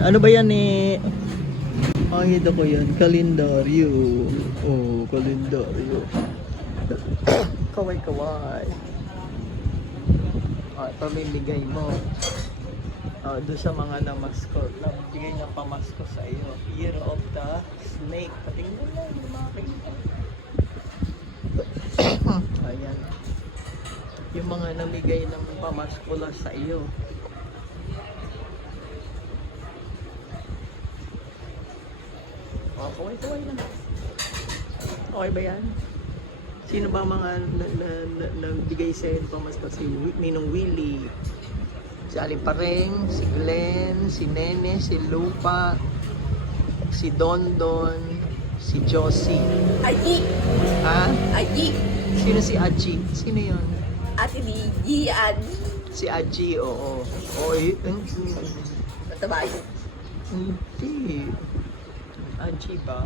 Ano ba yan eh? Pakita ko yan. Kalendaryo. Oh, kalendaryo. Kaway-kaway. Ito bibigay mo. Doon sa mga namasko. Bigay ng pamasko sa iyo. Year of the Snake. Patingnan mo yung mga kita. Ayan. Yung mga namigay ng pamasko lang sa iyo. Kaway-kaway lang. Okay ba yan? Sino ba mga nagbigay sa iyo ng pamasko? Si Ninong Willie, si Alipareng, si Glenn, si Nene, si Lupa, si Dondon, si Josie. Aji! Ha? Aji! Sino si Aji? Sino yun? Ate Ligi, Aji! Si Aji, oo. Oy, Mataba yun. hindi. Aji ba?